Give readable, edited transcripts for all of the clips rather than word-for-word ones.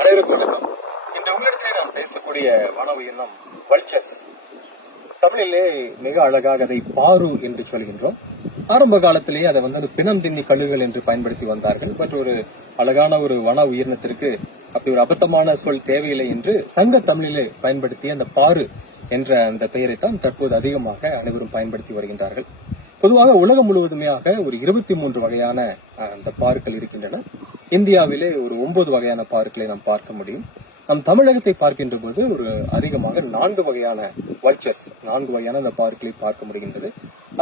அனைவருக்கும் வணக்கம். இன்று உங்களிடத்திலே நாம் பேசக்கூடிய வன உயிரினம் வல்ச்சர்ஸ். தமிழிலே மிக அழகாக அதை பாரு என்று சொல்கின்றோம். ஆரம்ப காலத்திலேயே அதை பிணம் தின்னி கழுகுகள் என்று பயன்படுத்தி வந்தார்கள். பட் ஒரு அழகான ஒரு வன உயிரினத்திற்கு அப்படி ஒரு அபத்தமான சொல் தேவையில்லை என்று சங்க தமிழிலே பயன்படுத்திய அந்த பாரு என்ற அந்த பெயரைத்தான் தற்போது அதிகமாக அனைவரும் பயன்படுத்தி வருகின்றார்கள். பொதுவாக உலகம் முழுவதுமையாக ஒரு 23 வகையான அந்த பாருக்கள் இருக்கின்றன. இந்தியாவிலே ஒரு 9 வகையான பாருக்களை நாம் பார்க்க முடியும். நம் தமிழகத்தை பார்க்கின்ற போது ஒரு அதிகமாக 4 வகையான வல்ச்சர்ஸ், 4 வகையான அந்த பாருக்களை பார்க்க முடிகின்றது.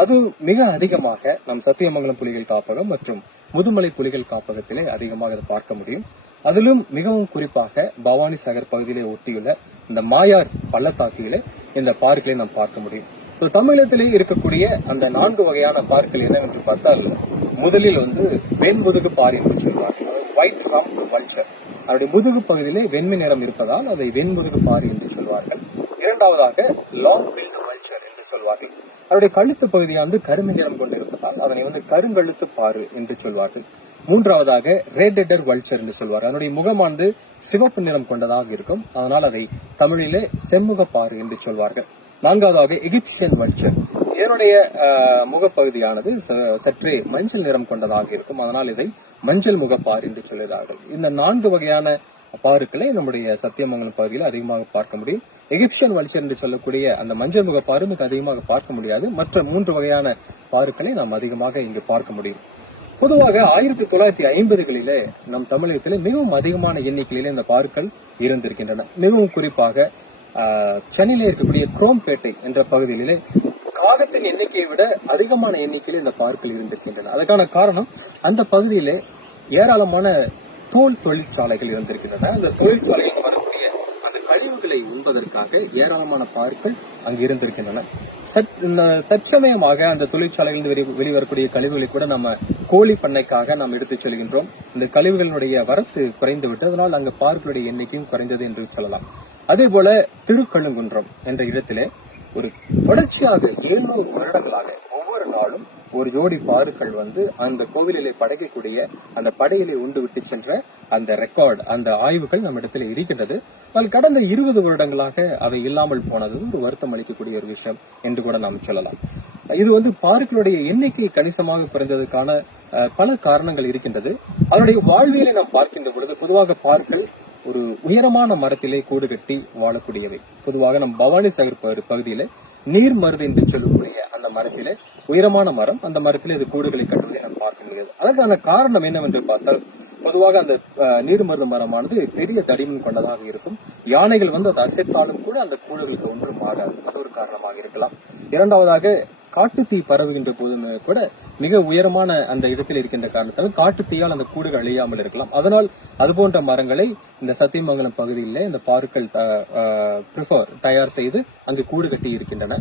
அது மிக அதிகமாக நம் சத்தியமங்கலம் புலிகள் காப்பகம் மற்றும் முதுமலை புலிகள் காப்பகத்திலே அதிகமாக அதை பார்க்க முடியும். அதிலும் மிகவும் குறிப்பாக பவானி சாகர் பகுதியிலே ஒட்டியுள்ள இந்த மாயார் பள்ளத்தாக்கிலே இந்த பார்க்களை நாம் பார்க்க முடியும். தமிழகத்திலே இருக்கக்கூடிய அந்த 4 வகையான பார்கள் என்னவென்று பார்த்தால், முதலில் வெண்முதுகு பார் என்று சொல்வார்கள். White hump vulture. அதனுடைய முதுகு பகுதியிலே வெண்மை நிறம் இருப்பதால் அதை வெண்முதுகு பார் என்று சொல்வார்கள். இரண்டாவதாக லாங் பில்ட் வல்ச்சர் என்று சொல்வார்கள். அதனுடைய கழுத்து பகுதியானது கருமை நிறம் கொண்டிருப்பதால் அதனை கருங்கழுத்து பாரு என்று சொல்வார்கள். மூன்றாவதாக ரெட் ஹெட்டர் வல்ச்சர் என்று சொல்வார். அதனுடைய முகமானது சிவப்பு நிறம் கொண்டதாக இருக்கும். அதனால் அதை தமிழிலே செம்முகப்பாறு என்று சொல்வார்கள். நான்காவதாக எகிப்சியன் வல்ச்சர். இதனுடைய முகப்பகுதியானது சற்றே மஞ்சள் நிறம் கொண்டதாக இருக்கும். அதனால் இதை மஞ்சள் முகப்பார் என்று சொல்கிறார்கள். இந்த 4 வகையான பாருக்களை நம்முடைய சத்தியமங்கலம் பகுதியில் அதிகமாக பார்க்க முடியும். எகிப்சியன் வல்ச்சர் என்று சொல்லக்கூடிய அந்த மஞ்சள் முகப்பாறு மிக அதிகமாக பார்க்க முடியாது. மற்ற 3 வகையான பாருக்களை நாம் அதிகமாக இங்கு பார்க்க முடியும். பொதுவாக 1950களிலே நம் தமிழகத்திலே மிகவும் அதிகமான எண்ணிக்கையிலே இந்த பாருக்கள் இருந்திருக்கின்றன. மிகவும் குறிப்பாக சென்னையிலே இருக்கக்கூடிய குரோம்பேட்டை என்ற பகுதியிலே காகத்தின் எண்ணிக்கையை விட அதிகமான எண்ணிக்கையில் இந்த பார்க்கள் இருந்திருக்கின்றன. அதற்கான காரணம், அந்த பகுதியிலே ஏராளமான தோல் தொழிற்சாலைகள் இருந்திருக்கின்றன. அந்த தொழிற்சாலையில் வரக்கூடிய அந்த கழிவுகளை உண்பதற்காக ஏராளமான பார்க்கள் அங்கு இருந்திருக்கின்றன. தற்சமயமாக அந்த தொழிற்சாலைகளில் வெளிவரக்கூடிய கழிவுகளை கூட நம்ம கோழி பண்ணைக்காக நாம் எடுத்துச் செல்கின்றோம். இந்த கழிவுகளுடைய வரத்து குறைந்துவிட்டு அதனால் அங்கு பார்க்களுடைய எண்ணிக்கையும் குறைந்தது என்று சொல்லலாம். அதே போல திருக்கழுங்குன்றம் என்ற இடத்திலே ஒரு தொடர்ச்சியாக 700 வருடங்களாக ஒவ்வொரு நாளும் ஒரு ஜோடி பாருக்கள் அந்த கோவிலிலே படைக்கக்கூடிய அந்த படையிலே உண்டு விட்டு சென்ற அந்த ரெக்கார்டு, அந்த ஆய்வுகள் நம்ம இடத்துல இருக்கின்றது. கடந்த 20 வருடங்களாக அவை இல்லாமல் போனது ஒரு வருத்தம் அளிக்கக்கூடிய ஒரு விஷயம் என்று கூட நாம் சொல்லலாம். இது பாருக்களுடைய எண்ணிக்கை கணிசமாக குறைந்ததுக்கான பல காரணங்கள் இருக்கின்றது. அதனுடைய வாழ்வியலை நாம் பார்க்கின்ற பொழுது பொதுவாக பாருக்கள் ஒரு உயரமான மரத்திலே கூடு கட்டி வாழக்கூடியவை. பொதுவாக நம் பவானி சாகர் பகுதியிலே நீர் மருது என்று சொல்லக்கூடிய அந்த மரத்திலே உயரமான மரம், அந்த மரத்திலே இது கூடுகளை கட்டுவதை நாம் பார்க்க முடியாது. அதற்கான காரணம் என்னவென்று பார்த்தால், பொதுவாக அந்த நீர் மருது மரமானது பெரிய தடிமன் கொண்டதாக இருக்கும். யானைகள் அதை அசைத்தாலும் கூட அந்த கூடுகளுக்கு ஒன்றும் ஆகாது. அது ஒரு காரணமாக இருக்கலாம். இரண்டாவதாக, காட்டுத்தீ பரவுகின்ற போதுமே கூட மிக உயரமான அந்த இடத்தில் இருக்கின்ற காரணத்தால் காட்டுத்தீயால் அந்த கூடுகள் அழியாமல் இருக்கலாம். அதனால் அது போன்ற மரங்களை இந்த சத்தியமங்கலம் பகுதியில் இந்த பாருக்கள் தயார் செய்து அங்கு கூடு கட்டி இருக்கின்றன.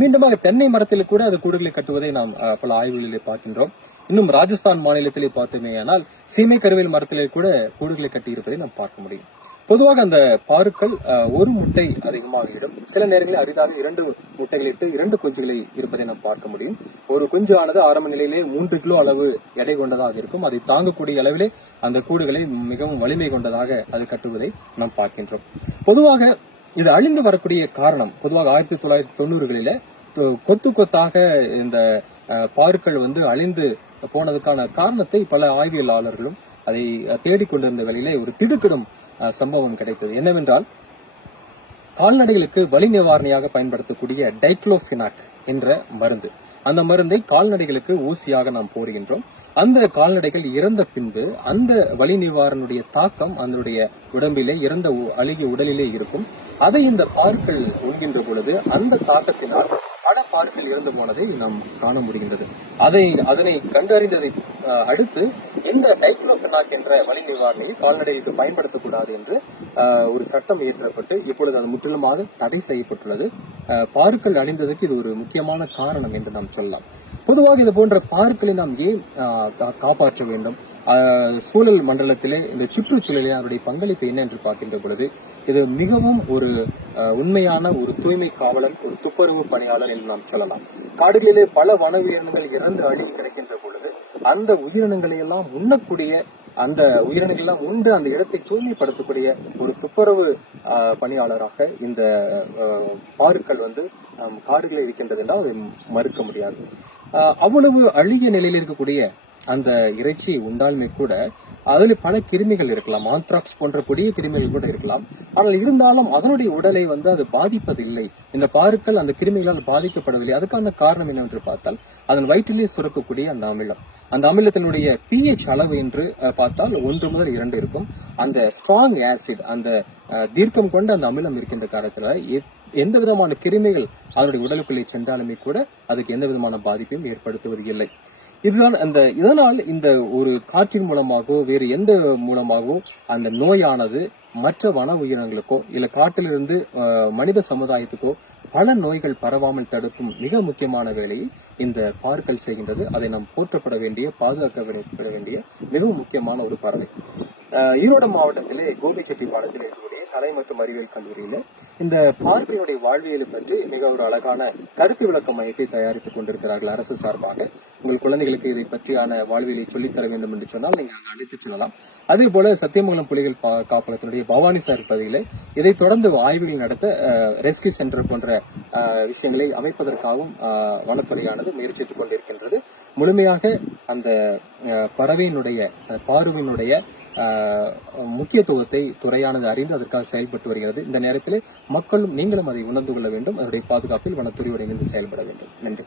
மீண்டுமாக தென்னை மரத்தில் கூட அது கூடுகளை கட்டுவதை நாம் பல ஆய்வுகளிலே பார்க்கின்றோம். இன்னும் ராஜஸ்தான் மாநிலத்திலே பார்த்தோமேயானால் சீமை கருவேல் மரத்திலே கூட கூடுகளை கட்டி இருப்பதை நாம் பார்க்க முடியும். பொதுவாக அந்த பாருக்கள் ஒரு முட்டை அதிகமாக இடும். சில நேரங்களில் அரிதாக 2 முட்டைகள் இட்டு 2 குஞ்சுகளை இருப்பதை நாம் பார்க்க முடியும். ஒரு குஞ்சு ஆனது ஆரம்ப நிலையிலே 3 கிலோ அளவு எடை கொண்டதாக இருக்கும். அதை தாங்கக்கூடிய அளவிலே அந்த கூடுகளை மிகவும் வலிமை கொண்டதாக அது கட்டுவதை நாம் பார்க்கின்றோம். பொதுவாக இது அழிந்து வரக்கூடிய காரணம், பொதுவாக 1990களில கொத்து கொத்தாக இந்த பாருக்கள் அழிந்து போனதுக்கான காரணத்தை பல ஆய்வியலாளர்களும் அதை தேடிக்கொண்டிருந்த வேளையிலே ஒரு திடுக்கிடும் சம்பவம் கிடைத்தது. என்னவென்றால், கால்நடைகளுக்கு வலி நிவாரணியாக பயன்படுத்தக்கூடிய டைக்ளோபினாக் என்ற மருந்து, அந்த மருந்தை கால்நடைகளுக்கு ஊசியாக நாம் போடுகின்றோம். அந்த கால்நடைகள் இறந்த பின்பு அந்த வலி நிவாரணுடைய தாக்கம் அதனுடைய உடம்பிலே இறந்த அழுகிய உடலிலே இருக்கும். அதை இந்த பாருக்கள் உண்கின்ற பொழுது அந்த தாக்கத்தினால் பல பாருக்கள் இறந்து போனதை நாம் காண முடிகின்றது. அதனை கண்டறிந்ததை அடுத்து இந்த டைக்ளோபினாக் என்ற வலி நிவாரணியை கால்நடைகளுக்கு பயன்படுத்தக்கூடாது என்று ஒரு சட்டம் இயற்றப்பட்டு இப்பொழுது அது முற்றிலுமாக தடை செய்யப்பட்டுள்ளது. பாருக்கள் அழிந்ததற்கு இது ஒரு முக்கியமான காரணம் என்று நாம் சொல்லலாம். பொதுவாக இது போன்ற பாருக்களை நாம் ஏன் காப்பாற்ற வேண்டும்? சூழல் மண்டலத்திலே இந்த சுற்றுச்சூழலில் அதனுடைய பங்களிப்பு என்ன என்று பார்க்கின்ற பொழுது இது மிகவும் ஒரு உண்மையான ஒரு தூய்மை காவலன், ஒரு துப்புரவு பணியாளர் என்று நாம் சொல்லலாம். காடுகளிலே பல வன உயிரினங்கள் இறந்து அழுகி கிடைக்கின்ற பொழுது அந்த உயிரினங்களை எல்லாம் உண்ணக்கூடிய அந்த உயிரினங்கள் எல்லாம் உண்டு அந்த இடத்தை தூய்மைப்படுத்தக்கூடிய ஒரு துப்புரவு பணியாளராக இந்த பாருக்கள் வந்து காடுகளில் இருக்கின்றது என்றால் அதை மறுக்க முடியாது. அவ்வளவு அழுகிய நிலையில் இருக்கக்கூடிய அந்த இறைச்சி உண்டாலுமே கூட அதுல பல கிருமிகள் இருக்கலாம், ஆந்த்ராக்ஸ் போன்ற கொடிய கிருமிகள் கூட இருக்கலாம். ஆனால் இருந்தாலும் அதனுடைய உடலை வந்து அது பாதிப்பதில்லை. இந்த பாருக்கள் அந்த கிருமிகளால் பாதிக்கப்படவில்லை. அதுக்கான காரணம் என்னவென்று பார்த்தால் அதன் வயிற்றிலே சுரக்கக்கூடிய அந்த அமிலம். அந்த அமிலத்தினுடைய pH அளவு என்று பார்த்தால் 1 முதல் 2 இருக்கும். அந்த ஸ்ட்ராங் ஆசிட், அந்த தீர்க்கம் கொண்ட அந்த அமிலம் இருக்கின்ற காரணத்துல எந்த விதமான கிருமிகள் அதனுடைய உடலுக்குள்ளே சென்றாலுமே கூட அதுக்கு எந்த விதமான பாதிப்பையும் ஏற்படுத்துவது இல்லை. இதனால் இந்த ஒரு காற்றின் மூலமாகவோ வேறு எந்த மூலமாகவோ அந்த நோயானது மற்ற வன உயிரினங்களுக்கோ இல்ல காட்டிலிருந்து மனித சமுதாயத்துக்கோ பல நோய்கள் பரவாமல் தடுக்கும் மிக முக்கியமான வேலையை இந்த பாருக்கள் செய்கின்றது. அதை நாம் போற்றப்பட வேண்டிய, பாதுகாக்கப்பட வேண்டிய மிகவும் முக்கியமான ஒரு பறவை. ஈரோடு மாவட்டத்திலே கோபிச்செட்டிப்பாளையத்தில் இருக்கக்கூடிய கலை மற்றும் அறிவியல் கல்லூரியில இந்த பார்வையுடைய வாழ்வியலை பற்றி மிக ஒரு அழகான கருத்து விளக்க மையத்தை தயாரித்துக் கொண்டிருக்கிறார்கள் அரசு சார்பாக. உங்கள் குழந்தைகளுக்கு இதை பற்றியான வாழ்வியலை சொல்லித்தர வேண்டும் என்று சொன்னால் நீங்க அழைத்துச் செல்லலாம். அதே போல சத்தியமங்கலம் புலிகள் காப்பகத்தினுடைய பவானி சார் பகுதியில இதை தொடர்ந்து ஆய்வுகள் நடத்த ரெஸ்கியூ சென்டர் போன்ற விஷயங்களை அமைப்பதற்காகவும் வனத்துறையானது முயற்சித்துக் கொண்டிருக்கின்றது. முழுமையாக அந்த பறவையினுடைய பார்வையினுடைய முக்கியத்துவத்தை துறையானது அறிந்து அதற்காக செயல்பட்டு வருகிறது. இந்த நேரத்தில் மக்களும் நீங்களும் அதை உணர்ந்து கொள்ள வேண்டும். அதனுடைய பாதுகாப்பில் வனத்துறையோடு இணைந்து செயல்பட வேண்டும். நன்றி.